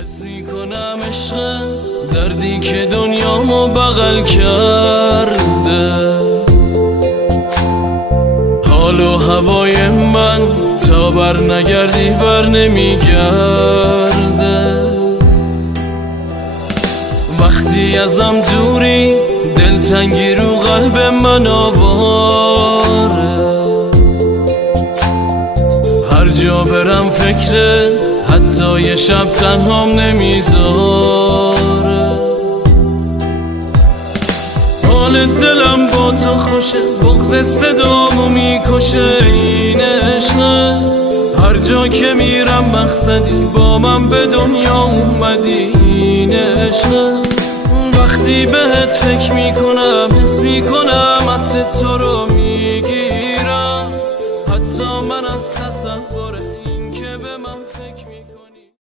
حس میکنم عشق دردی که دنیامو بغل کرده، حال و هوای من تا بر نگردی بر نمیگرده. وقتی ازم دوری دلتنگی رو قلب من آواره، هر جا برم فکره حتی یه شب تنهام نمیذاره. حال دلم با تو خوشه، بغض صدامو میکشه، این عشقه هر جا که میرم مقصدی با من به دنیا اومدی، این عشقه وقتی بهت فکر میکنم حس میکنم عطر تو رو میگی.